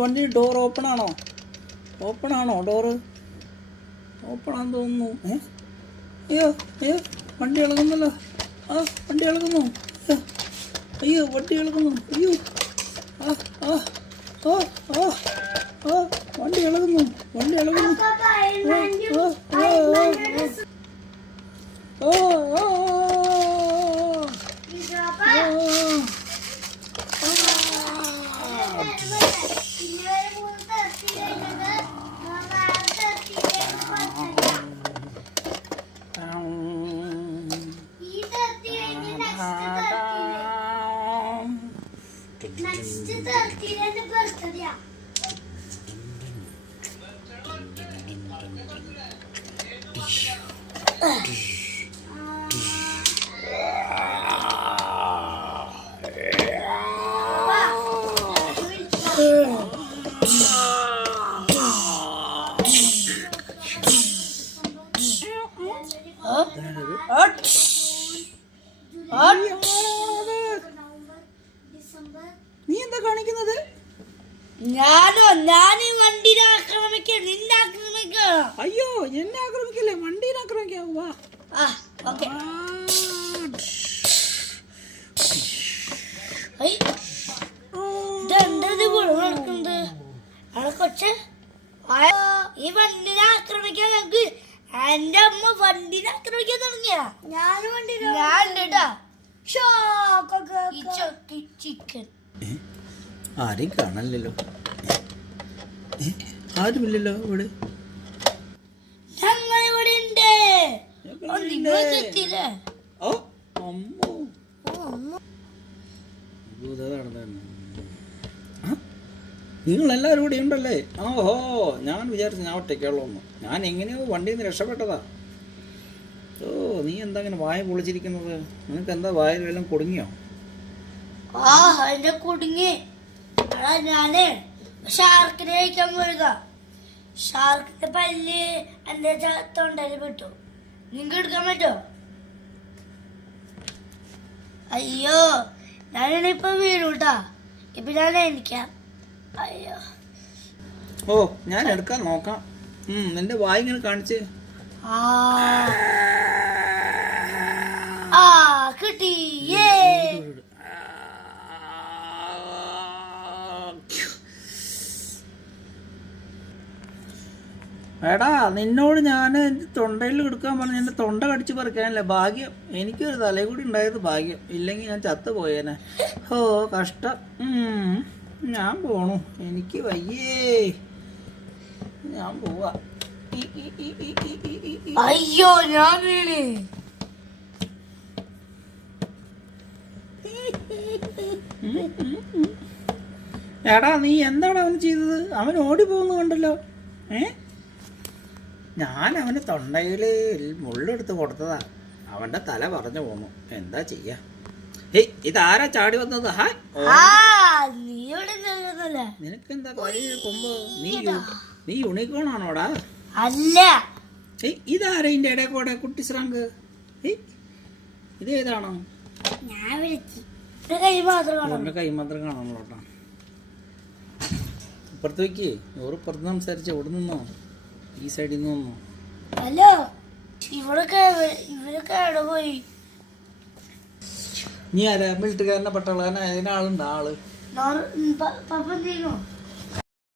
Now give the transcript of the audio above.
വണ്ടി door open ആണോ door open ആണെന്ന് തോന്നുന്നു. അയ്യോ അയ്യോ വണ്ടി ഇളകുന്നല്ലോ. വണ്ടി ഇളകുന്നു. അയ്യോ വണ്ടി ഇളകുന്നു. അയ്യോ വണ്ടി ഇളകുന്നു. നീ എന്താ കാണിക്കുന്നത്? ഞാനീ വണ്ടിനെ ആക്രമിക്കാം, നിന്നെ ആക്രമിക്കാം. അയ്യോ എന്നെ ആക്രമിക്കല്ലേ, വണ്ടീനെ ആക്രമിക്കാം. വാ നടക്കുന്നത് കൊച്ചെ. ഈ വണ്ടിനെ ആക്രമിക്കാൻ ഞങ്ങക്ക് എന്റെ അമ്മ വണ്ടിനെ ആക്രമിക്കാൻ തുടങ്ങിയ ചിക്കൻ. ആരെയും കാണാനില്ലല്ലോ, ആരുമില്ലല്ലോ ഇവിടെ. ഞങ്ങളിവിടെ ഉണ്ട്. നിങ്ങളെല്ലാവരും ഇവിടെ ഉണ്ടല്ലേ? ഓഹോ, ഞാൻ വിചാരിച്ചു ഞാൻ ഒറ്റയ്ക്കുള്ളൂ. ഞാൻ എങ്ങനെയോ വണ്ടിയിൽ നിന്ന് രക്ഷപ്പെട്ടതാ. ഓ, നീ എന്താ ഇങ്ങനെ വായ പൊളിച്ചിരിക്കുന്നത്? നിനക്ക് എന്താ വായിൽ വല്ലതും കുടുങ്ങിയോ? എന്റെ കുടുങ്ങി. ഞാന് ഷാർക്കിനെ കഴിക്കാൻ പോയതാ. ഷാർക്കിന്റെ പല്ല് എന്റെ തൊണ്ടയിൽ പെട്ടു. നിങ്ങക്ക് എടുക്കാൻ പറ്റോ? അയ്യോ, ഞാനിപ്പോ വീണൂട്ടാ. ഇപ്പൊ ഞാൻ എനിക്കാം. അയ്യോ, ഓ ഞാൻ എടുക്കാൻ നോക്കാം. നിന്റെ വായ ഇങ്ങനെ കാണിച്ച്. കിട്ടി. എടാ, നിന്നോട് ഞാൻ തൊണ്ടയിൽ എടുക്കാൻ പറഞ്ഞു. എൻ്റെ തൊണ്ട കടിച്ച് പറിക്കാനല്ലേ. ഭാഗ്യം, എനിക്കൊരു തലയിൽ കൂടി ഉണ്ടായത് ഭാഗ്യം. ഇല്ലെങ്കിൽ ഞാൻ ചത്തു പോയേനെ. ഓ കഷ്ടം. ഞാൻ പോണു, എനിക്ക് വയ്യേ. ഞാൻ പോവാ. അയ്യോ, ഞാൻ വീണേ. എടാ, നീ എന്താണ് അവന് ചെയ്തത്? അവൻ ഓടി പോകുന്നു കണ്ടല്ലോ. ഞാൻ അവന് തൊണ്ടയിൽ മുള്ളെടുത്ത് കൊടുത്തതാ. അവൻ്റെ തല പറഞ്ഞു പോന്നു. എന്താ ചെയ്യാ? ഇതാരാ ചാടി വന്നത്? നിനക്കെന്താ കൊമ്പ്? നീ യൂണിക്കോൺ ആണോടാ? അല്ല. ഇതാരാ ഇതിന്റെ ഇടയിൽ കൂടെ കുട്ടി ശ്രാങ്ക്? ഇതേതാണോ? കൈ മാത്രം കാണാമല്ലോട്ടാ. ഇപ്പുറത്ത് വയ്ക്കേ. ഇപ്പുറത്ത് സംസാരിച്ച ഇവിടെ നിന്നോ? ഈ സൈഡിൽ നിന്ന് വന്നോ? ഹലോ, ഇവരൊക്കെ എവിടെ പോയി? നീ ആരാ? മിലിറ്ററിക്കാരനെ പട്ടാളക്കാരനെ? അതിനാളുണ്ട് ആള്. പപ്പ